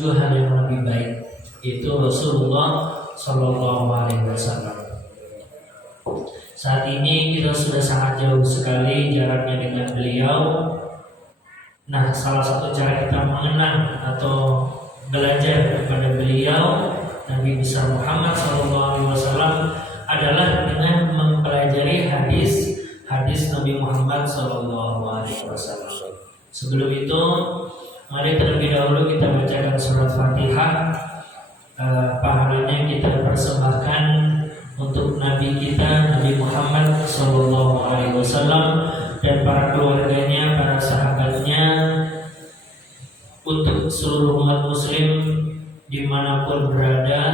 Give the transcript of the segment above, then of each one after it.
junjungan yang lebih baik, yaitu Rasulullah Shallallahu Alaihi Wasallam. Saat ini kita sudah sangat jauh sekali jaraknya dengan beliau. Nah, salah satu cara kita mengenang atau belajar kepada beliau Nabi besar Muhammad SAW adalah dengan mempelajari hadis Nabi Muhammad SAW. Sebelum itu, mari terlebih dahulu kita bacakan surat Fatihah. Pahalanya kita persembahkan untuk Nabi kita Nabi Muhammad SAW dan para keluarganya, para sahabatnya, untuk seluruh umat muslim dimanapun berada,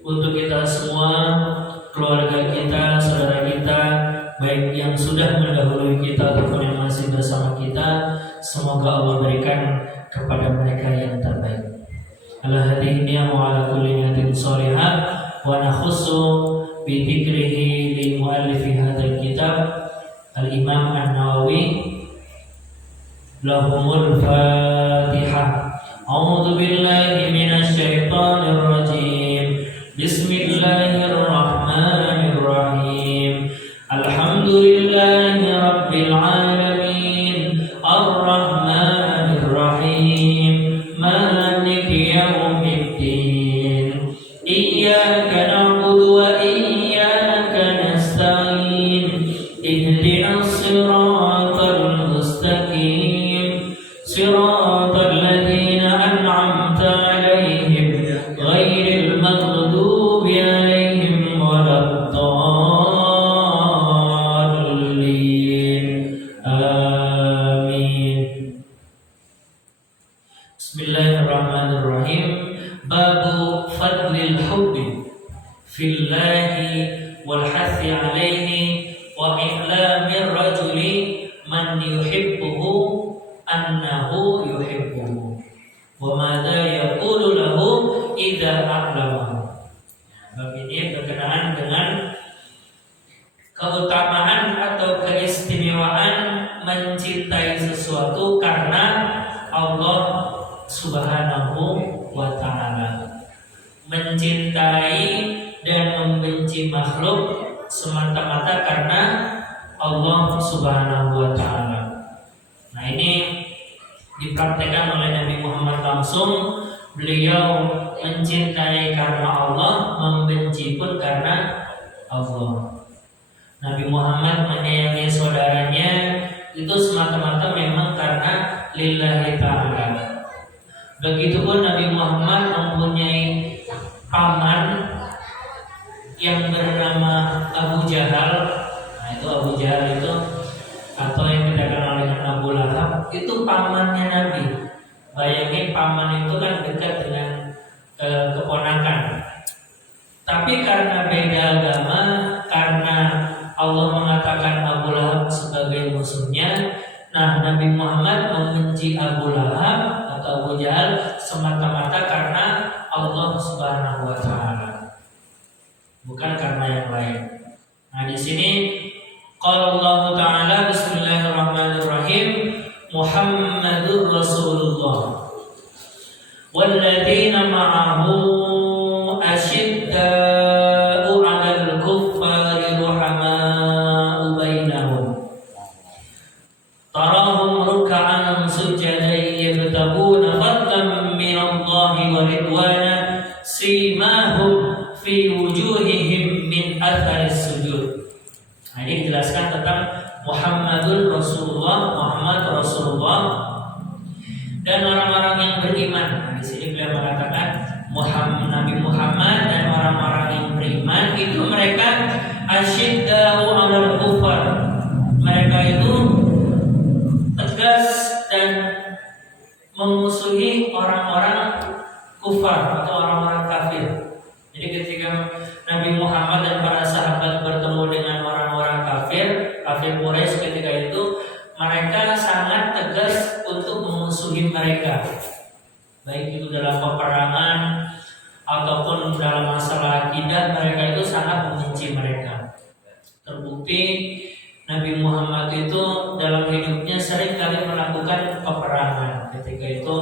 untuk kita semua, keluarga kita, saudara kita, baik yang sudah mendahului kita ataupun yang masih bersama kita, semoga Allah berikan kepada mereka yang terbaik. Ala hadhihi wa ala kulli niyatin shalihah wa nakhussu bi dzikrihi li muallifi hadzal kitab al-Imam An-Nawawi. Lahumul Fatihah. A'udzu billahi minasy syaithanir rajim. Bismillahirrahmanirrahim. Alhamdulillahi rabbil alamin. Ar-Rahmanir Rahim. Maliki yaumiddin. Iyyaka na'budu wa iyyaka nasta'in. Ihdinas siratal mustaqim. Siratal ladzina an'amta 'alaihim ghairil maghdubi 'alaihim waladdallin. Amin. Bismillahirrahmanirrahim. Babu fadlil hubbi fillahi wal hathi 'alaihi wa i'lamir rajuli man yuhibbuhu annahu yuhibbuhu wa madza yaqulu lahu idza a'lamahu. Bab ini berkenaan dengan keutamaan atau keistimewaan mencintai sesuatu karena Allah Subhanahu wa ta'ala. Mencintai dan membenci makhluk semata-mata karena Allah Subhanahu wa ta'ala. Nah, ini dipraktekkan oleh Nabi Muhammad langsung. Beliau mencintai karena Allah, membenci pun karena Allah. Nabi Muhammad menyayangi saudaranya itu semata-mata memang karena lillahi ta'ala. Begitupun Nabi Muhammad mempunyai paman yang bernama Abu Jahal. Nah, itu Abu Jahal itu, atau yang kita kenal dengan Abu Lahab, itu pamannya Nabi. Bayangin, paman itu kan dekat dengan keponakan. Tapi karena beda agama, karena Allah mengatakan Abu Lahab sebagai musuhnya, nah Nabi Muhammad membenci Abu Lahab atau Abu Jahal semata-mata karena Allah Subhanahu wa ta'ala, bukan karena yang lain. Nah, di sini qala Allah Ta'ala, bismillahirrahmanirrahim, Muhammadur Rasulullah walladzina ma'ahu asyidda'u 'alal kuffari ruhama'u bainahum tarahum ruk'an sujjadan yabtaguna fadlan minallahi wa ridwana simahum fi wujuhihim min atharis sujud. Nah, ini dijelaskan tentang Muhammadur Rasulullah, Muhammad Rasulullah dan orang-orang yang beriman. Nah, di sini beliau mengatakan Nabi Muhammad dan orang-orang yang beriman itu mereka asyidda'u 'alal kufar. Mereka itu tegas dan memusuhi orang-orang kufar atau orang-orang kafir. Jadi ketika Nabi Muhammad dan para sahabat bertemu dengan orang-orang kafir Quraisy ketika itu, mereka sangat tegas untuk memusuhi mereka, baik itu dalam peperangan ataupun dalam masalah akidah. Mereka itu sangat membenci mereka. Terbukti Nabi Muhammad itu dalam hidupnya sering kali melakukan peperangan. Ketika itu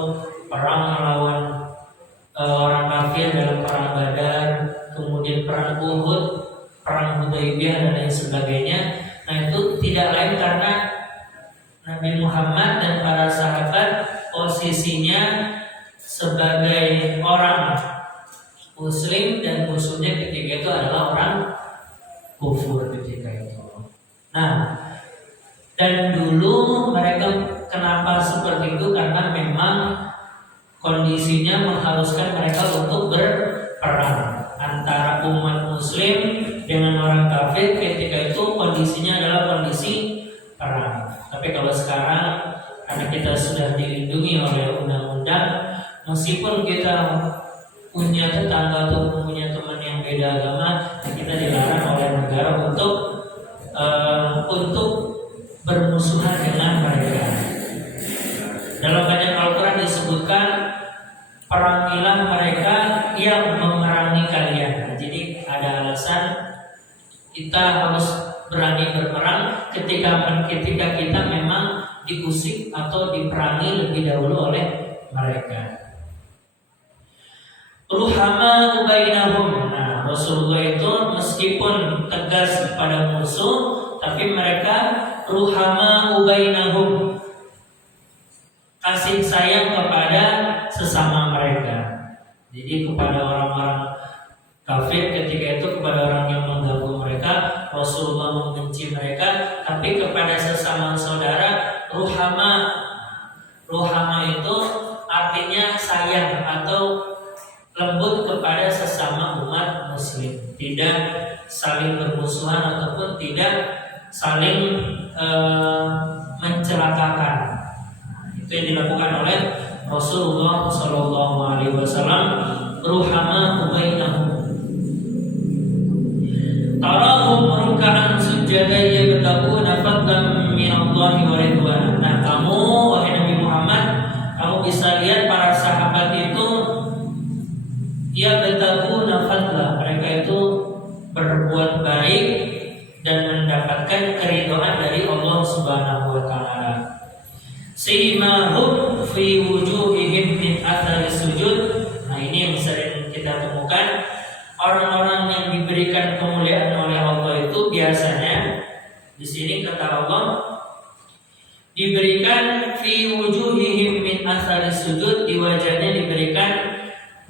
perang melawan orang kafir dalam perang Badar, kemudian perang Uhud, perang Hudaybiyah dan lain sebagainya. Nah itu tidak lain karena Nabi Muhammad dan para sahabat posisinya sebagai orang Muslim dan musuhnya ketika itu adalah orang kufur ketika itu. Nah, dan dulu mereka kenapa seperti itu karena memang kondisinya mengharuskan mereka untuk berperang antara umat Muslim dengan orang kafir. Ketika itu kondisinya adalah kondisi perang. Tapi kalau sekarang karena kita sudah dilindungi oleh undang-undang, meskipun kita punya tetangga atau punya teman yang beda agama, kita dilarang oleh negara untuk bermusuhan dengan mereka. Dalam banyak Al-Quran disebutkan perangilah mereka yang memerangi kalian. Nah, jadi ada alasan kita harus berani berperang ketika kita memang diusik atau diperangi lebih dahulu oleh mereka. Ruhama bainahum. Nah, Rasulullah itu meskipun tegas kepada musuh, tapi mereka ruhama bainahum, kasih sayang kepada sesama mereka. Jadi kepada orang-orang kafir ketika itu, kepada orang yang mengganggu mereka, Rasulullah membenci mereka, tapi kepada sesama saudara ruhama. Ruhama itu artinya sayang atau lembut kepada sesama umat Muslim, tidak saling bermusuhan ataupun tidak saling mencelakakan. Itu yang dilakukan oleh Rasulullah SAW. Ruhama bainahum. Tarahum ruk'an sujadan yabtaguna fadlan min Allah wa ridwana. Nah, kamu wahai Nabi Muhammad, kamu bisa lihat para sahabat itu yabtaguna fadlan, mereka itu berbuat baik dan mendapatkan keridhaan dari Allah Subhanahu wa taala. Simahum fi wujuhihim min athari sujud. Nah, ini yang sering kita temukan. Orang-orang yang diberikan kemuliaan oleh Allah itu biasanya di sini kata Allah diberikan fi wujuhihim min athari sujud, di wajahnya diberikan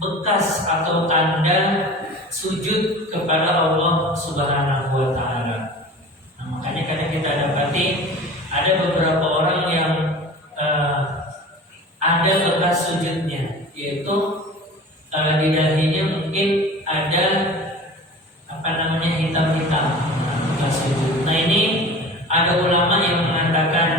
bekas atau tanda sujud kepada Allah Subhanahu wa taala. Nah, makanya kadang kita dapati ada beberapa orang yang ada bekas sujudnya, yaitu di dahinya mungkin ada hitam-hitam bekas sujud. Nah, ini ada ulama yang mengatakan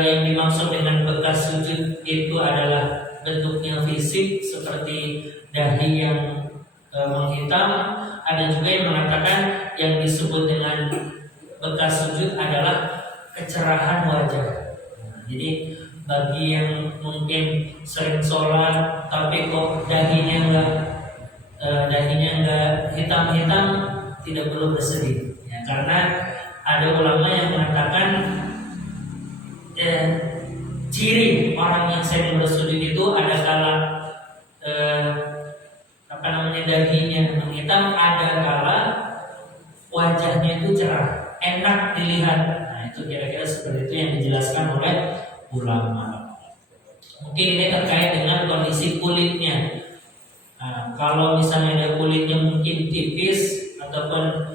yang dimaksud dengan bekas sujud itu adalah bentuknya fisik seperti dahi yang menghitam. Ada juga yang mengatakan yang disebut dengan bekas sujud adalah kecerahan wajah. Jadi bagi yang mungkin sering sholat tapi kok dahinya enggak hitam-hitam, tidak perlu bersedih ya, karena ada ulama yang mengatakan ciri orang yang sering bersujud itu ada kala dahinya menghitam, ada kala wajahnya itu cerah, enak dilihat. Nah, itu kira-kira seperti itu yang dijelaskan oleh ulama. Mungkin ini terkait dengan kondisi kulitnya. Nah, kalau misalnya ada kulitnya mungkin tipis ataupun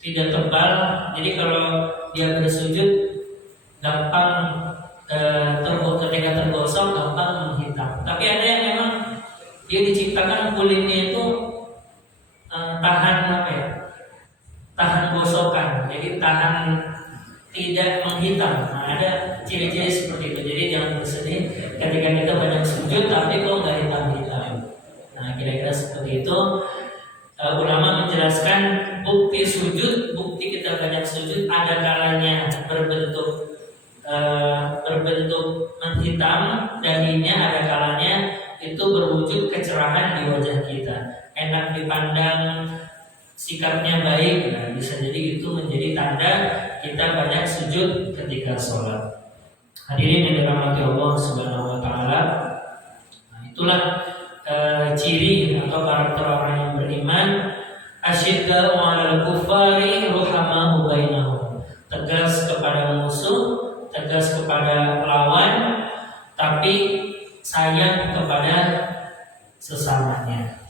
tidak tebal, jadi kalau dia bersujud gampang ketika tergosok gampang menghitam. Tapi ada yang memang dia diciptakan kulitnya itu tahan gosokan, jadi tahan tidak menghitam. Nah, ada ciri-ciri seperti itu. Jadi jangan bersedih ketika kita banyak sujud tapi kok nggak hitam-hitam. Nah, kira-kira seperti itu. Ulama menjelaskan bukti kita banyak sujud ada kalanya berbentuk menghitam dahinya, ada kalanya itu berwujud kecerahan di wajah kita, enak dipandang, sikapnya baik. Nah, bisa jadi itu menjadi tanda kita banyak sujud ketika sholat. Hadirin yang dirahmati Allah Subhanahu wa taala. Nah, itulah ciri atau karakter orang yang beriman. Asyidda'u 'alal kuffari ruhama'u bainahum. Tegas kepada musuh, tegas kepada lawan, tapi sayang kepada sesamanya.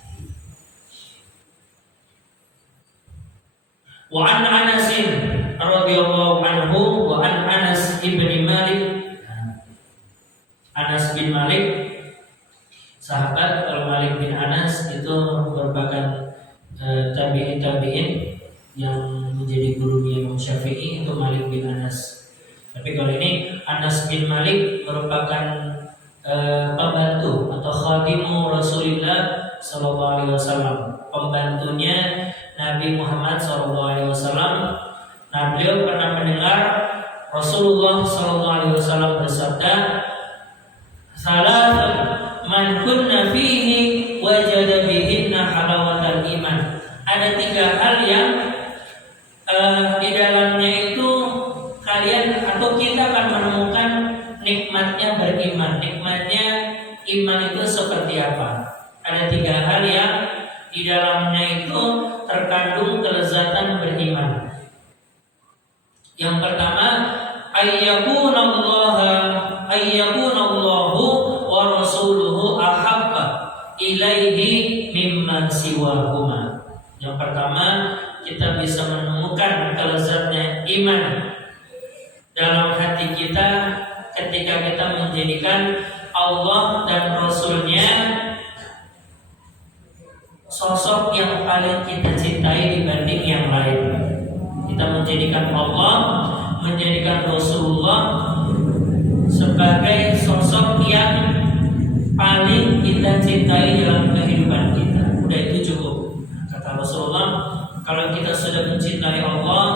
Wa an Anas radhiyallahu anhu wa an Anas ibn Malik. Anas bin Malik, sahabat Al-Malik bin Anas itu merupakan tabi'in yang menjadi gurunya Imam Syafi'i, itu Malik bin Anas. Tapi kalau ini Anas bin Malik merupakan pembantu atau khadimu Rasulullah sallallahu alaihi wasallam, pembantunya Nabi Muhammad sallallahu alaihi wasallam. Nah, beliau pernah mendengar Rasulullah sallallahu alaihi wasallam bersabda, "Salatun man kunna fihi wajada bihinna halawatal iman." Ada 3 hal yang di dalamnya itu kalian atau kita akan menemukan nikmatnya beriman. Nikmatnya iman itu seperti apa? Ada 3 hal yang di dalamnya itu terkandung kelezatan beriman. Yang pertama, ayyakunallahu wa rasuluhu ahabba ilaihi mimman siwahuma. Yang pertama, kita bisa menemukan kelezatnya iman dalam hati kita ketika kita menjadikan Allah dan Rasulnya sosok yang paling kita cintai dibanding yang lain. Kita menjadikan Allah, menjadikan Rasulullah sebagai sosok yang paling kita cintai dalam kehidupan kita. Udah itu cukup. Kata Rasulullah, kalau kita sudah mencintai Allah,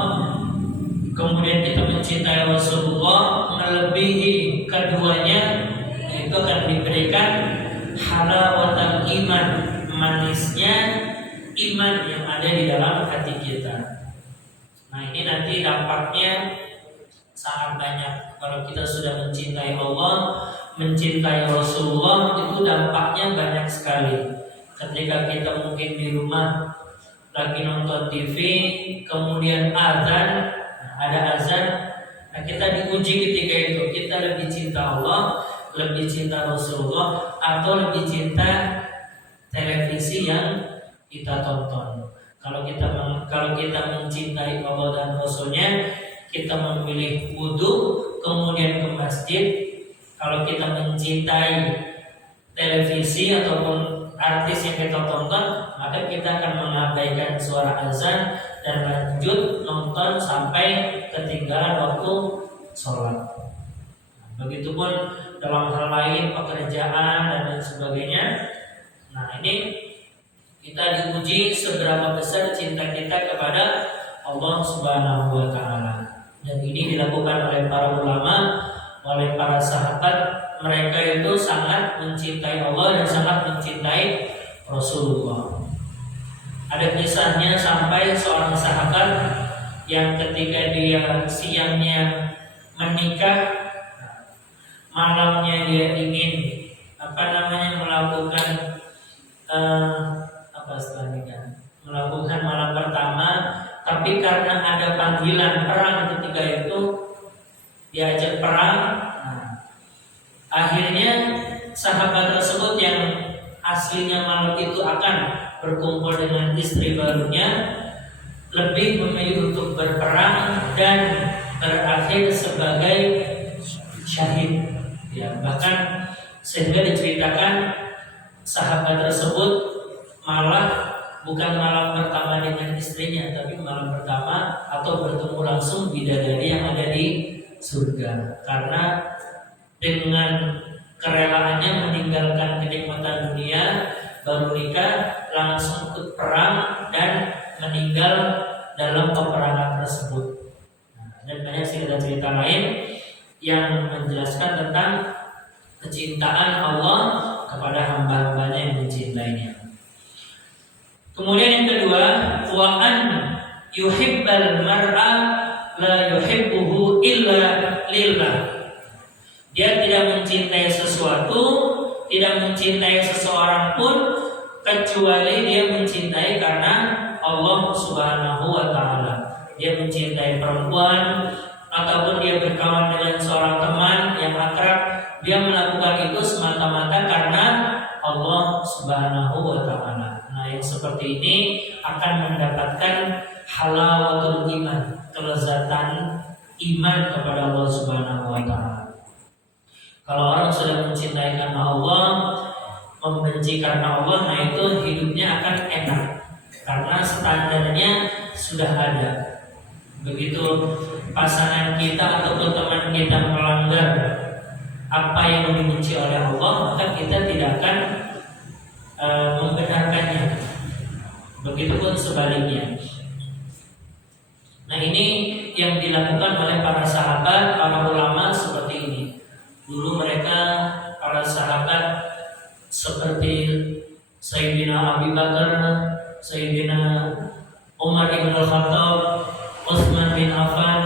kemudian kita mencintai Rasulullah, melebihi keduanya, itu akan diberikan halawatul iman, manisnya iman yang ada di dalam hati kita. Nah, ini nanti dampaknya sangat banyak. Kalau kita sudah mencintai Allah, mencintai Rasulullah, itu dampaknya banyak sekali. Ketika kita mungkin di rumah lagi nonton TV, kemudian azan, ada azan, nah kita diuji ketika itu, kita lebih cinta Allah, lebih cinta Rasulullah, atau lebih cinta televisi yang kita tonton. Kalau kita mencintai Allah dan Rasulnya, kita memilih wudhu, kemudian ke masjid. Kalau kita mencintai televisi ataupun artis yang kita tonton, maka kita akan mengabaikan suara azan dan lanjut nonton sampai ketinggalan waktu sholat. Begitupun dalam hal lain, pekerjaan dan lain sebagainya. Nah, ini kita diuji seberapa besar cinta kita kepada Allah Subhanahu wa taala. Dan ini dilakukan oleh para ulama, oleh para sahabat. Mereka itu sangat mencintai Allah dan sangat mencintai Rasulullah. Ada kisahnya sampai seorang sahabat yang ketika dia siangnya menikah, malamnya dia ingin melakukan setelah nikah, melakukan malam pertama, tapi karena ada panggilan perang ketika itu diajak perang. Akhirnya sahabat tersebut yang aslinya malam itu akan berkumpul dengan istri barunya lebih memilih untuk berperang dan berakhir sebagai syahid. Ya, bahkan sehingga diceritakan sahabat tersebut malah bukan malam pertama dengan istrinya, tapi malam pertama atau bertemu langsung bidadari yang ada di surga. Karena dengan kerelaannya meninggalkan kenikmatan dunia, baru nikah, langsung ikut perang dan meninggal dalam peperangan tersebut. Dan banyak cerita-cerita lain yang menjelaskan tentang kecintaan Allah kepada hamba-hambanya yang mencintainya. Kemudian yang kedua, wa an yuhibbal mar'a la yuhibbuhu illa lillah. mencintai sesuatu, tidak mencintai seseorang pun kecuali dia mencintai karena Allah Subhanahu wa taala. Dia mencintai perempuan ataupun dia berkawan dengan seorang teman yang akrab, dia melakukan itu semata-mata karena Allah Subhanahu wa taala. Nah, yang seperti ini akan mendapatkan halawatul iman, kelezatan iman kepada Allah Subhanahu wa taala. Kalau orang sudah mencintai karena Allah, membenci karena Allah, nah itu hidupnya akan enak karena standarnya sudah ada. Begitu pasangan kita ataupun teman kita melanggar apa yang dibenci oleh Allah, maka kita tidak akan membenarkannya. Begitupun sebaliknya. Nah, ini yang dilakukan oleh para sahabat, para ulama seperti ini. Dulu mereka para sahabat seperti Sayyidina Abi Bakar, Sayyidina Umar ibn al-Khattab, Utsman bin Affan,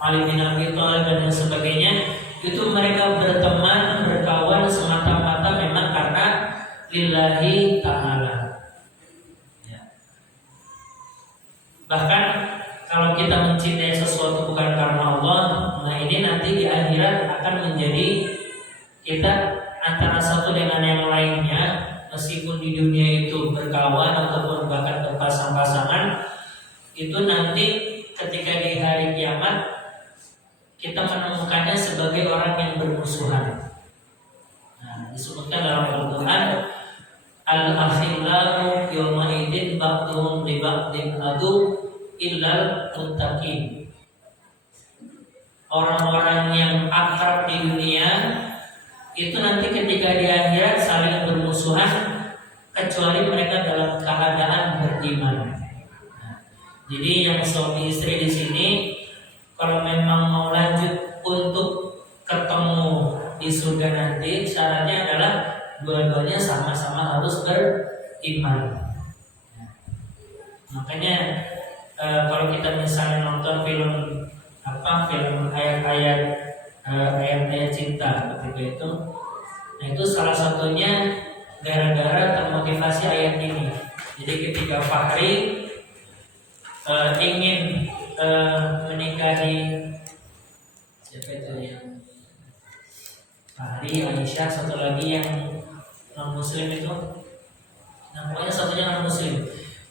Ali bin Abi Thalib dan sebagainya, itu mereka berteman, berkawan semata-mata memang karena lillahi ta'ala. Ya. Bahkan kalau kita mencintai sesuatu bukan karena Allah, nah ini nanti di akhirat akan menjadi kita antara satu dengan yang lainnya, meskipun di dunia itu berkawan ataupun bahkan berpasang-pasangan, itu nanti ketika di hari kiamat kita menemukannya sebagai orang yang bermusuhan. Nah, disebutkan dalam Al-Quran, al-akhillahu yawma idin ba'duhum li ba'din adu illal muttaqin. Orang-orang yang akrab di dunia itu nanti ketika di akhirat saling bermusuhan kecuali mereka dalam keadaan beriman. Nah, jadi yang suami istri di sini kalau memang mau lanjut untuk ketemu di surga nanti, syaratnya adalah dua-duanya sama-sama harus beriman. Nah, makanya kalau kita misalnya nonton film ayat-ayat cinta ketika itu, nah itu salah satunya gara-gara termotivasi ayat ini. Jadi ketika Fahri ingin menikahi siapa itu yang Fahri, Aisyah, satu lagi yang non muslim itu, nah pokoknya satunya non muslim.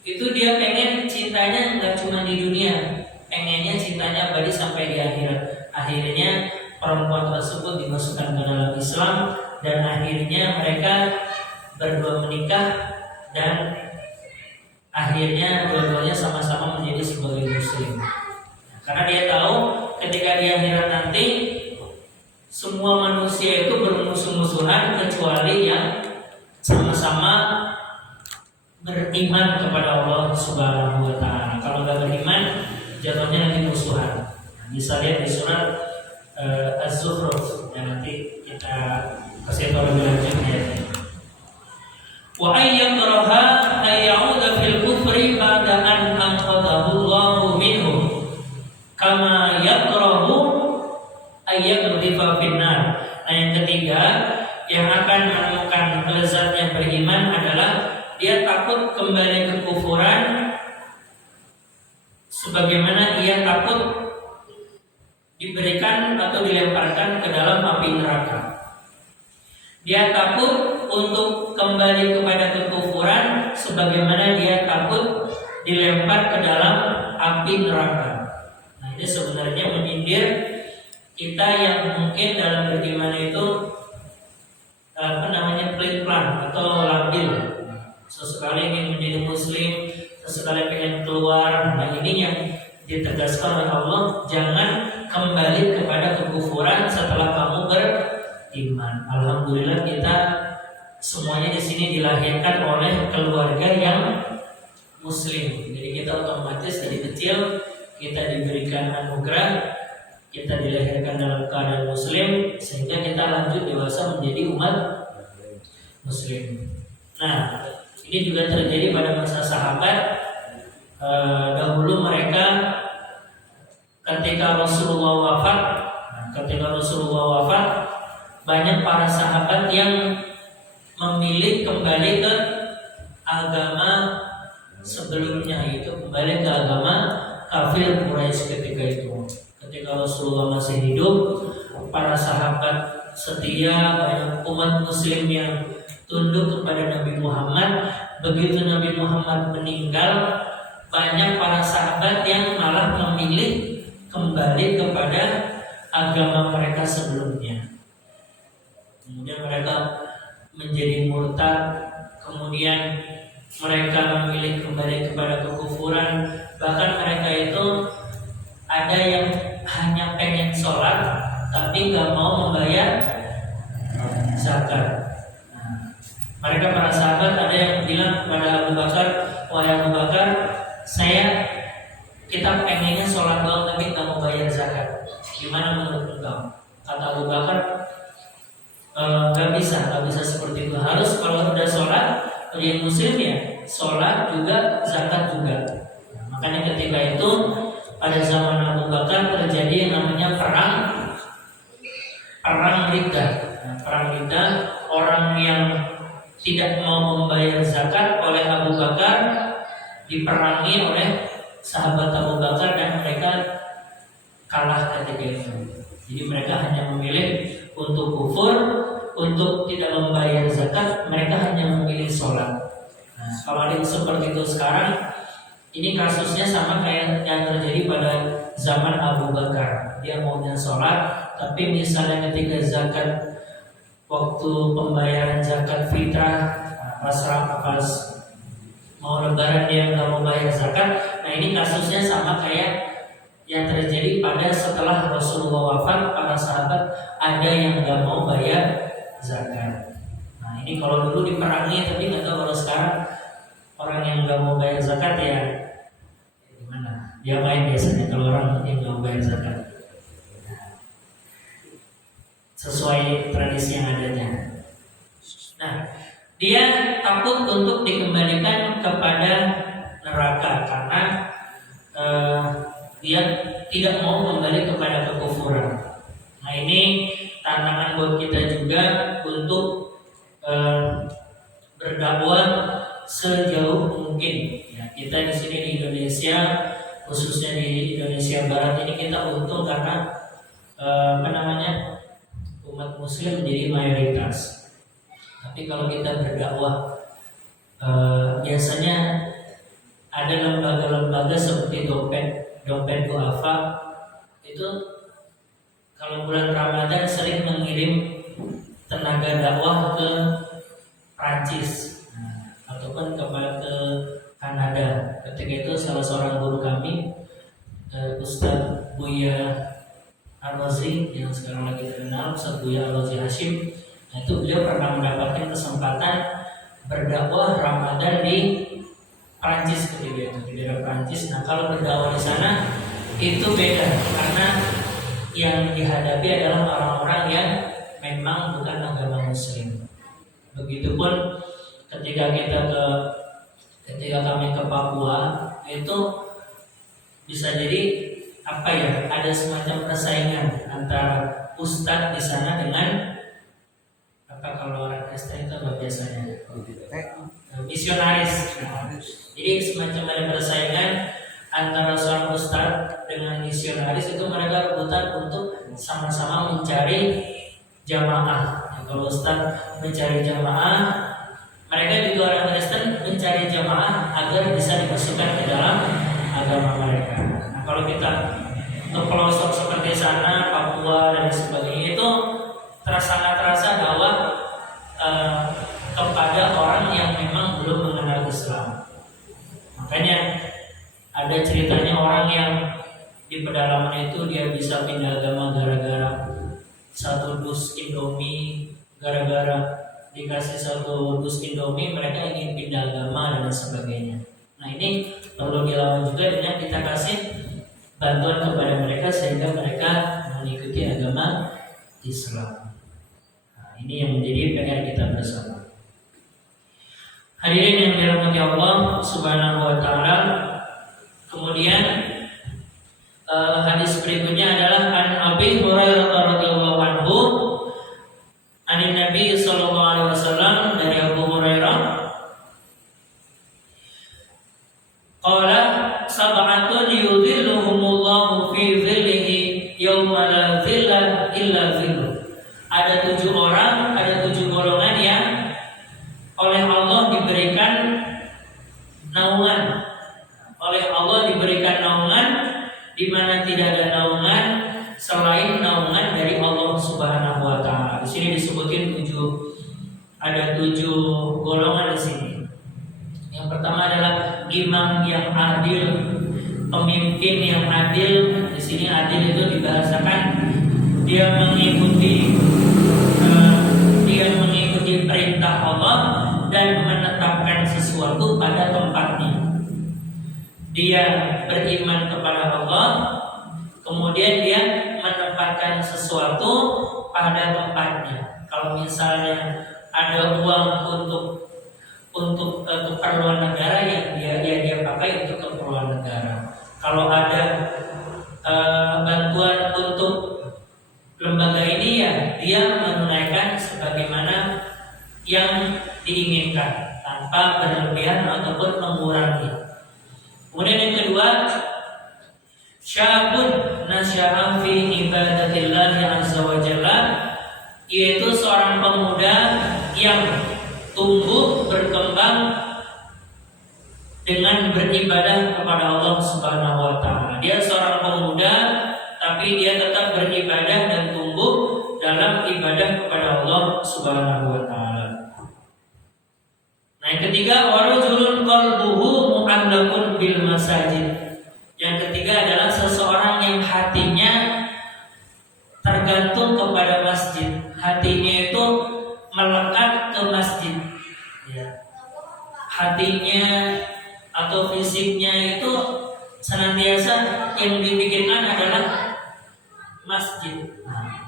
Itu dia pengen cintanya nggak cuma di dunia, pengennya cintanya abadi sampai di akhirat. Akhirnya perempuan tersebut dimasukkan ke dalam Islam dan akhirnya mereka berdua menikah dan akhirnya dua-duanya sama-sama menjadi sebagai muslim. Karena dia tahu ketika di akhirat nanti semua manusia itu bermusuh-musuhan kecuali yang sama-sama beriman kepada Allah Subhanahu wa taala. Kalau nggak beriman, jatuhnya nanti musuhan. Bisa lihat di surat Az-Zukhruf, dan nanti kita kasih tahu lebih lanjut ya. Wa ayyakraha ayyauda fil kufri ba'da an anqadahu Allahu minhu kama yakrahu ayyaqdhifa finnar. Nah, yang ketiga yang akan menemukan lezatnya beriman adalah dia takut kembali ke kufuran sebagaimana ia takut diberikan atau dilemparkan ke dalam api neraka. Dia takut untuk kembali kepada kekufuran sebagaimana dia takut dilempar ke dalam api neraka. Nah, ini sebenarnya menyindir kita yang mungkin dalam beriman itu pelin-pelan atau labil. Sesekali ingin menjadi muslim, sesekali pengen keluar. Nah, ini yang ditegaskan oleh Allah, jangan kembali kepada kekufuran setelah kamu beriman. Alhamdulillah kita semuanya di sini dilahirkan oleh keluarga yang muslim. Jadi kita otomatis dari kecil kita diberikan anugerah, kita dilahirkan dalam keadaan muslim sehingga kita lanjut dewasa menjadi umat muslim. Nah, ini juga terjadi pada masa sahabat. Dahulu mereka ketika Rasulullah wafat, banyak para sahabat yang memilih kembali ke agama sebelumnya, yaitu kembali ke agama kafir Quraisy ketika itu. Ketika Rasulullah masih hidup, para sahabat setia, banyak umat muslim yang tunduk kepada Nabi Muhammad. Begitu Nabi Muhammad meninggal, banyak para sahabat yang malah memilih kembali kepada agama mereka sebelumnya. Kemudian mereka menjadi murtad, kemudian mereka memilih kembali kepada kekufuran. Bahkan mereka itu ada yang hanya pengen sholat tapi nggak mau membayar zakat. Nah, mereka para sahabat ada yang bilang kepada Abu Bakar, wahai Abu Bakar, kita pengennya sholat doang tapi nggak mau bayar zakat. Gimana menurut engkau? Kata Abu Bakar, nggak bisa seperti itu. Harus kalau udah sholat, dia muslim ya, sholat juga, zakat juga. Nah, makanya ketika itu pada zaman Abu Bakar terjadi yang namanya perang Riddah. Nah, perang Riddah, orang yang tidak mau membayar zakat oleh Abu Bakar diperangi oleh sahabat Abu Bakar dan mereka kalah ketika itu. Jadi mereka hanya memilih untuk kufur, untuk tidak membayar zakat, mereka hanya memilih sholat. Nah, kalau ada seperti itu sekarang, ini kasusnya sama kayak yang terjadi pada zaman Abu Bakar. Dia maunya sholat, tapi misalnya ketika zakat, waktu pembayaran zakat fitrah, pas mau lebaran dia nggak mau bayar zakat. Nah, ini kasusnya sama kayak yang terjadi pada setelah Rasulullah wafat, para sahabat ada yang nggak mau bayar zakat. Nah, ini kalau dulu diperangi, tapi nggak tahu kalau sekarang orang yang nggak mau bayar zakat ya gimana? Dia main biasanya kalau orang yang nggak mau bayar zakat. Sesuai tradisi yang adanya. Nah, dia takut untuk dikembalikan kepada neraka karena dia tidak mau kembali kepada kekufuran. Nah, ini tantangan buat kita juga untuk berdakwah sejauh mungkin. Ya, kita di sini di Indonesia, khususnya di Indonesia Barat ini kita untung karena umat Muslim menjadi mayoritas. Tapi kalau kita berdakwah, biasanya ada lembaga-lembaga seperti dompet duafa itu kalau bulan Ramadan sering mengirim tenaga dakwah ke Prancis, ataupun ke Kanada. Ketika itu salah seorang guru kami, Ustadz Buya Al-Razi yang sekarang lagi terkenal, Ustadz Buya Al-Razi Hashim. Nah, itu beliau pernah mendapatkan kesempatan berdakwah Ramadan di Prancis ketika itu, di daerah Prancis. Nah, kalau berdakwah di sana itu beda karena yang dihadapi adalah orang-orang yang memang bukan agama Muslim. Begitupun ketika kami ke Papua, itu bisa jadi ada semacam persaingan antara ustadz di sana dengan kalau orang Kristen itu apa biasanya? Misionaris. Jadi semacam ada persaingan antara seorang ustadz dengan misionaris, itu mereka rebutan untuk sama-sama mencari jamaah. Ya, kalau ustadz mencari jamaah, mereka juga orang Kristen mencari jamaah agar bisa dimasukkan ke dalam agama mereka. Nah, kalau kita ke pelosok seperti sana, Papua dan sebagainya, itu sangat terasa bahwa kepada orang yang memang belum mengenal Islam. Makanya ada ceritanya orang yang di pedalaman itu dia bisa pindah agama gara-gara satu dus Indomie, gara-gara dikasih satu dus Indomie mereka ingin pindah agama dan sebagainya. Nah, ini perlu dilawan juga dengan kita kasih bantuan kepada mereka sehingga mereka mengikuti agama Islam. Nah, ini yang menjadi PR kita bersama. Hadirin yang dirahmati Allah Subhanahu wa taala. Kemudian hadis berikutnya adalah an Abi Hurairah radhiyallahu anhu Anin Nabi sallallahu alaihi wasallam, dari Abu Hurairah, qala sab'atun yudhilluhumullahu fi dhillihi yauma la dhilla illa dhilluh. Ada 7 orang, ada 7 golongan yang oleh Allah diberikan naungan. Oleh Allah diberikan naungan di mana tidak ada naungan selain naungan dari Allah Subhanahu wa taala. Di sini disebutin 7, ada 7 golongan di sini. Yang pertama adalah imam yang adil, pemimpin yang adil. Di sini adil itu dibahasakan dia mengikuti perintah Allah dan menetapkan sesuatu pada tempatnya. Dia beriman kepada Allah, kemudian dia menempatkan sesuatu pada tempatnya. Kalau misalnya ada uang untuk keperluan negara, yang dia pakai untuk keperluan negara. Kalau ada bantuan untuk lembaga ini, ya dia menunaikan sebagaimana yang diinginkan tanpa berlebihan ataupun mengurangi. Kemudian yang kedua, syabun nasya'a fi ibadatillah azza wa jalla, yaitu seorang pemuda yang tumbuh berkembang dengan beribadah kepada Allah Subhanahu wa taala. Dia seorang pemuda tapi dia tetap beribadah dan tumbuh dalam ibadah kepada Allah Subhanahu wa taala. Nah, yang ketiga, warajulun qalbuhu mu'allaqun bil masajid. Yang ketiga adalah seseorang yang hatinya tergantung kepada masjid. Hatinya itu melekat ke masjid. Ya. Hatinya atau fisiknya itu senantiasa yang dipikirkan adalah masjid.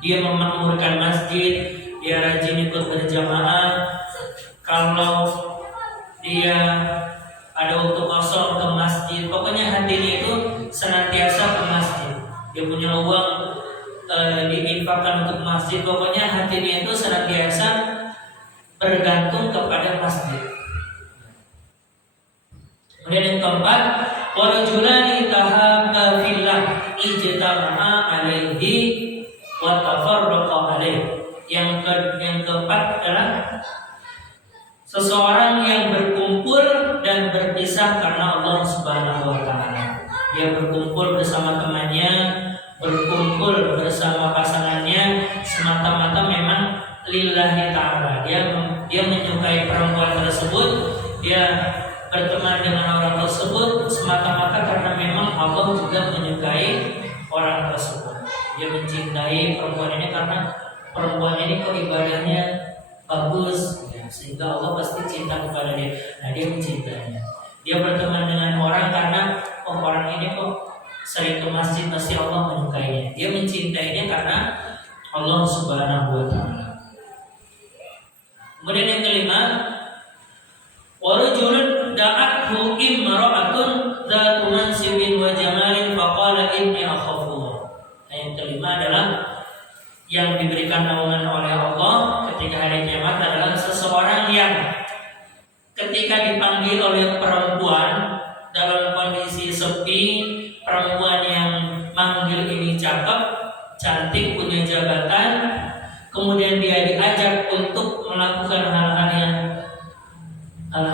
Dia memakmurkan masjid, dia rajin ikut berjamaah. Kalau dia ada waktu kosong ke masjid, pokoknya hatinya itu senantiasa ke masjid. Dia punya uang diinfakkan untuk masjid, pokoknya hatinya itu senantiasa bergantung kepada masjid. Kemudian yang keempat, warajulani tahabba fillah ijtama'a alaihi wa tafarraqa alaihi. Yang keempat adalah seseorang yang berkumpul dan berpisah karena Allah Subhanahu wa taala. Dia berkumpul bersama temannya, berkumpul bersama pasangannya semata-mata memang lillahi ta'ala. Dia menyukai perempuan tersebut, dia berteman dengan orang tersebut semata-mata karena memang Allah juga menyukai orang tersebut. Dia mencintai perempuan ini karena perempuan ini kok ibadahnya bagus, ya, sehingga Allah pasti cinta kepada dia. Nah, dia mencintainya. Dia berteman dengan orang karena orang ini kok sering ke masjid, pasti Allah menyukainya. Dia mencintainya karena Allah Subhanahu wa taala. Kemudian yang kelima, warajulun da'athu imra'atun dzatu mansibin wa jamalin faqala inni akhafu. Yang kelima adalah yang diberikan naungan oleh Allah ketika hari kiamat adalah seseorang yang ketika dipanggil oleh perempuan dalam kondisi sepi, perempuan yang manggil ini cakep, cantik, punya jabatan, kemudian dia diajak untuk melakukan hal-hal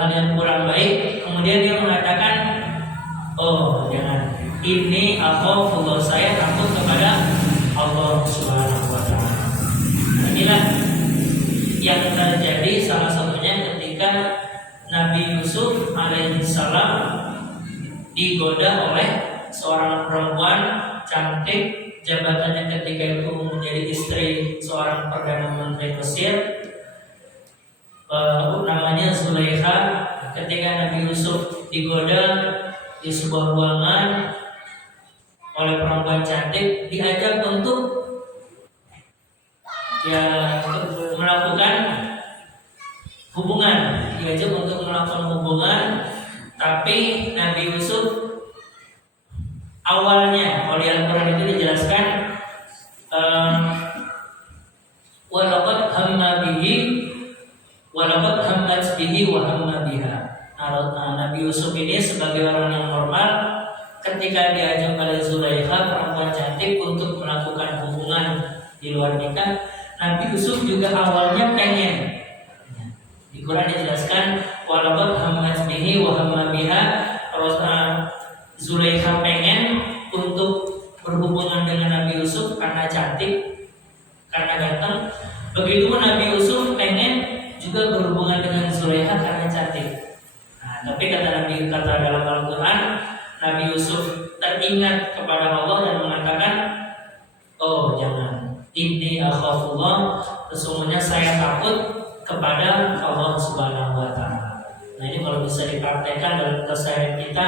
yang kurang baik, kemudian dia mengatakan, oh jangan, ini aku saya takut kepada Allah Subhanahu wa taala. Inilah yang terjadi salah satunya ketika Nabi Yusuf alaihissalam digoda oleh seorang perempuan cantik, jabatannya ketika itu menjadi istri seorang perdana menteri Mesir, namanya Zulaikha. Ketika Nabi Yusuf digoda di sebuah ruangan oleh perempuan cantik, diajak untuk melakukan hubungan, tapi Nabi Yusuf awalnya, kalau di Al-Quran itu dijelaskan walaqad hamma bihi bihi walaqad hammat bihi wa hamma biha. Nabi Yusuf ini sebagai orang yang normal, ketika diajak oleh Zulaikha, perempuan cantik, untuk melakukan hubungan di luar nikah, Nabi Yusuf juga awalnya pengen. Di Quran dijelaskan walaqad hammat bihi wa hamma biha. Zulaikha pengen untuk berhubungan dengan Nabi Yusuf karena cantik, karena ganteng. Begitu Nabi Yusuf pengen juga berhubungan dengan Zulaikha karena cantik. Tapi kata dalam Al-Quran, Nabi Yusuf teringat kepada Allah dan mengatakan, oh jangan, inni akhafullah, sesungguhnya saya takut kepada Allah Subhanahu wa Ta'ala. Nah, ini kalau bisa dipraktekkan dalam keseharian kita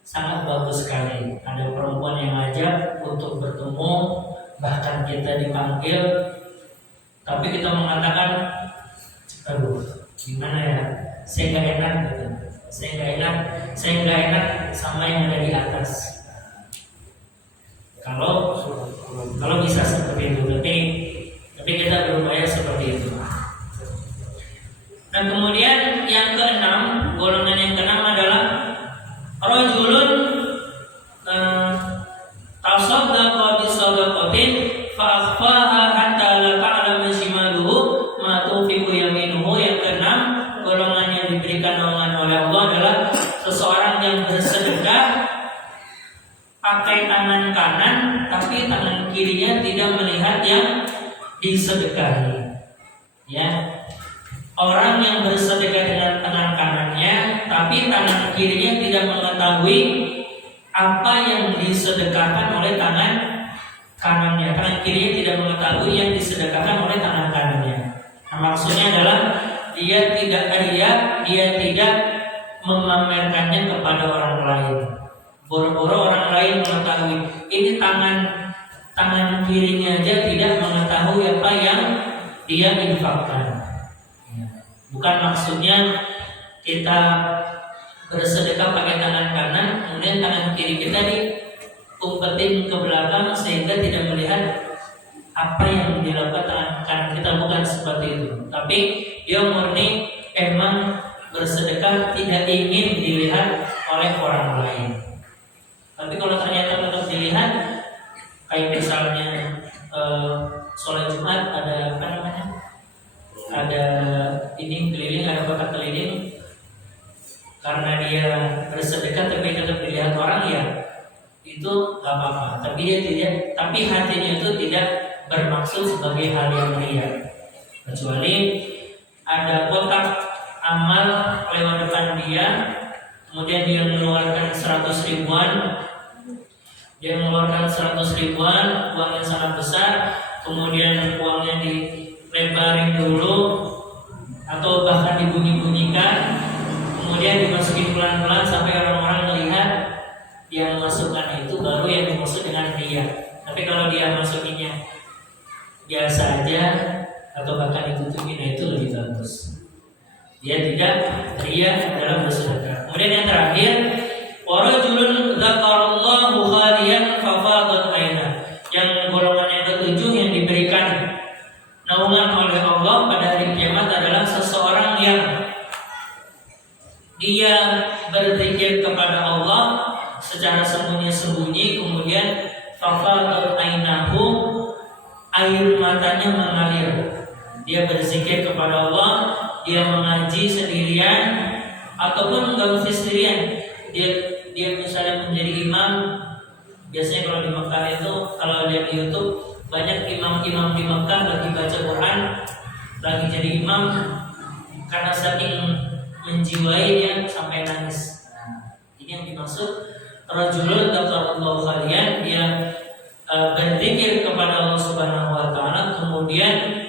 sangat bagus sekali. Ada perempuan yang ngajak untuk bertemu, bahkan kita dipanggil, tapi kita mengatakan, aduh gimana ya, saya nggak enak gitu. Saya nggak enak sama yang ada di atas. Kalau bisa seperti itu, tapi kita berupaya seperti itu. Dan kemudian yang keenam, golongan yang keenam adalah rajulun tasaddaqa bi sadaqatin fa akhfaha hatta la ta'lama shimaluhu ma tunfiqu yaminuhu. Yang keenam, golongan yang diberikan naungan oleh Allah adalah seseorang yang bersedekah pakai tangan kanan, tapi tangan kirinya tidak melihat yang disedekahi. Ya, orang yang bersedekah dengan tangan kanannya, tapi tangan kirinya tidak mengetahui apa yang disedekahkan oleh tangan kanannya. Tangan kirinya tidak mengetahui yang disedekahkan oleh tangan kanannya. Nah, maksudnya adalah dia tidak memamerkannya kepada orang lain. Boro-boro orang lain mengetahui. Ini tangan kirinya aja tidak mengetahui apa yang dia infakkan. Bukan maksudnya kita bersedekah pakai tangan kanan, kemudian tangan kiri kita diumpetin ke belakang sehingga tidak melihat apa yang dilakukan tangan kanan kita. Bukan seperti itu. Tapi dia murni emang bersedekah tidak ingin dilihat oleh orang lain. Tapi kalau ternyata tetap dilihat, kayak misalnya sholat Jumat ada apa namanya? Ada ini keliling, ada kotak keliling, karena dia bersedekah tapi tetap dilihat orang, ya itu gak apa-apa. Tapi hatinya itu tidak bermaksud sebagai hal yang ria. Kecuali ada kotak amal lewat depan dia, kemudian dia mengeluarkan 100 ribuan, uangnya sangat besar, kemudian uangnya dilebarin dulu atau bahkan dibunyi-bunyikan, kemudian dimasukin pelan-pelan sampai orang-orang melihat dia memasukkan itu, baru yang dimaksud dengan ria. Tapi kalau dia masukinnya biasa aja atau bahkan ditutupin, itu lebih bagus. Dia tidak ria dalam bersedekah. Kemudian yang terakhir, warajulun dzakarallahu khaliyan fafadat aina. Yang golongan yang ketujuh yang diberikan naungan oleh Allah pada hari kiamat adalah seseorang yang dia berzikir kepada Allah secara sembunyi-sembunyi, kemudian fafadat ainahu, air matanya mengalir. Dia berzikir kepada Allah, dia mengaji sendirian ataupun enggak mesti sendirian. Dia misalnya menjadi imam. Biasanya kalau di Mekah itu, kalau lihat di YouTube, banyak imam-imam di Mekah lagi baca Quran, lagi jadi imam, karena saking menjiwainya sampai nangis. Ini yang dimaksud rajulun dzakarallahu khaliyan, dia berzikir kepada Allah Subhanahu wa Ta'ala, kemudian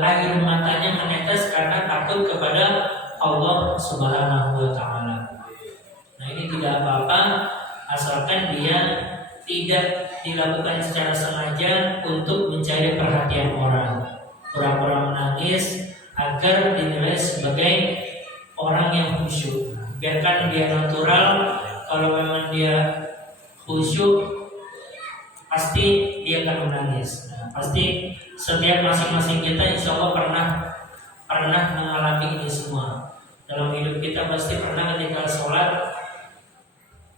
air matanya menetes karena takut kepada Allah Subhanahu wa Ta'ala. Nah, ini tidak apa-apa asalkan dia tidak dilakukan secara sengaja untuk mencari perhatian orang, pura-pura menangis agar dinilai sebagai orang yang khusyuk. Biarkan dia natural. Kalau memang dia khusyuk, pasti dia akan menangis. Pasti setiap masing-masing kita insya Allah pernah mengalami ini semua. Dalam hidup kita pasti pernah ketika sholat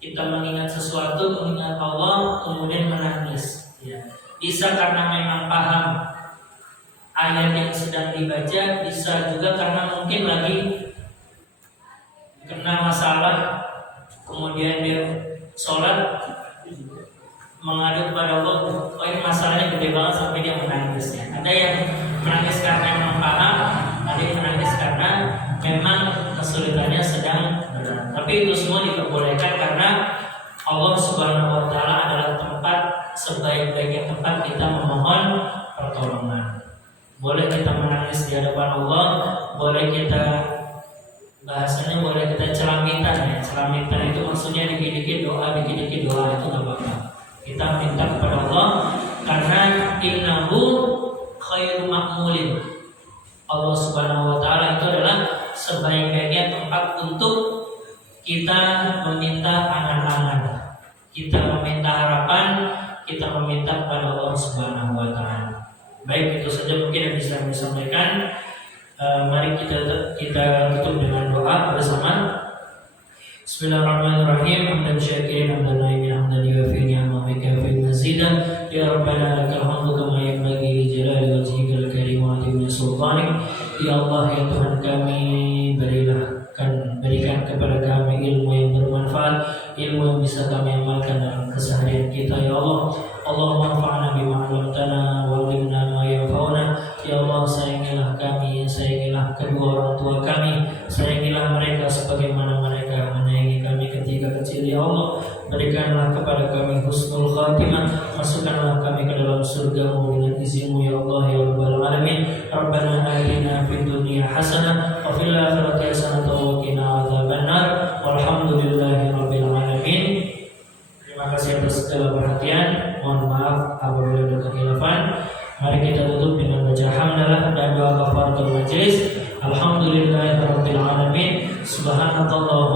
kita mengingat sesuatu, mengingat Allah, kemudian menangis. Ya. Bisa karena memang paham ayat yang sedang dibaca, bisa juga karena mungkin lagi kena masalah, kemudian dia sholat mengadu kepada Allah, oh ini masalahnya gede banget sampai dia menangis. Ya. Ada yang menangis karena memang paham, ada yang menangis karena memang kesulitannya sedang berat. Tapi itu semua diperbolehkan karena Allah Subhanahu wa Ta'ala adalah tempat sebaik-baiknya tempat kita memohon pertolongan. Boleh kita menangis di hadapan Allah, boleh kita bahasanya boleh kita celamitan ya. Celamitan itu maksudnya dikit-dikit doa itu nggak apa-apa. Kita minta kepada Allah karena innahu khairu ma'mulin. Allah Subhanahu wa Ta'ala itu adalah sebaik-baiknya tempat untuk kita meminta angan-angan, kita meminta harapan, kita meminta kepada Allah Subhanahu wa Ta'ala. Baik, itu saja mungkin yang bisa kami sampaikan. Mari kita tutup dengan doa bersama. Bismillahirrahmanirrahim. Hamdan syakirin, hamdan naimin, hamdan yuafi ni'amahu wa yukafi mazidah. Ya Rabbana lakal hamdu kama yanbaghi li jalali wajhikal karim wa azimi sultanik. Ya Allah, ya Tuhan kami, berikan kepada kami ilmu yang bermanfaat, ilmu yang bisa kami amalkan dalam keseharian kita. Ya Allah, Allahumma anfa'na bima 'allamtana wa 'allimna ma yanfa'una. Ya Allah, sayangilah kami, sayangilah kedua orang tua kami, sayangilah mereka sebagaimana mereka menyayangi kami ketika kecil. Ya Allah, berikanlah kepada kami husnul khatimah, masukkanlah kami ke dalam surga-Mu dengan izin-Mu ya Allah ya Rabbal alamin. Rabbana atina fid dunya hasanah wa fil akhirati hasanah wa qina adzabannar. Walhamdulillahirabbil alamin. Terima kasih atas segala perhatian. Mohon maaf apabila ada kekhilafan. Mari kita tutup dengan baca hamdalah dan doa kafaratul majelis. Alhamdulillahirabbil alamin. Subhanallah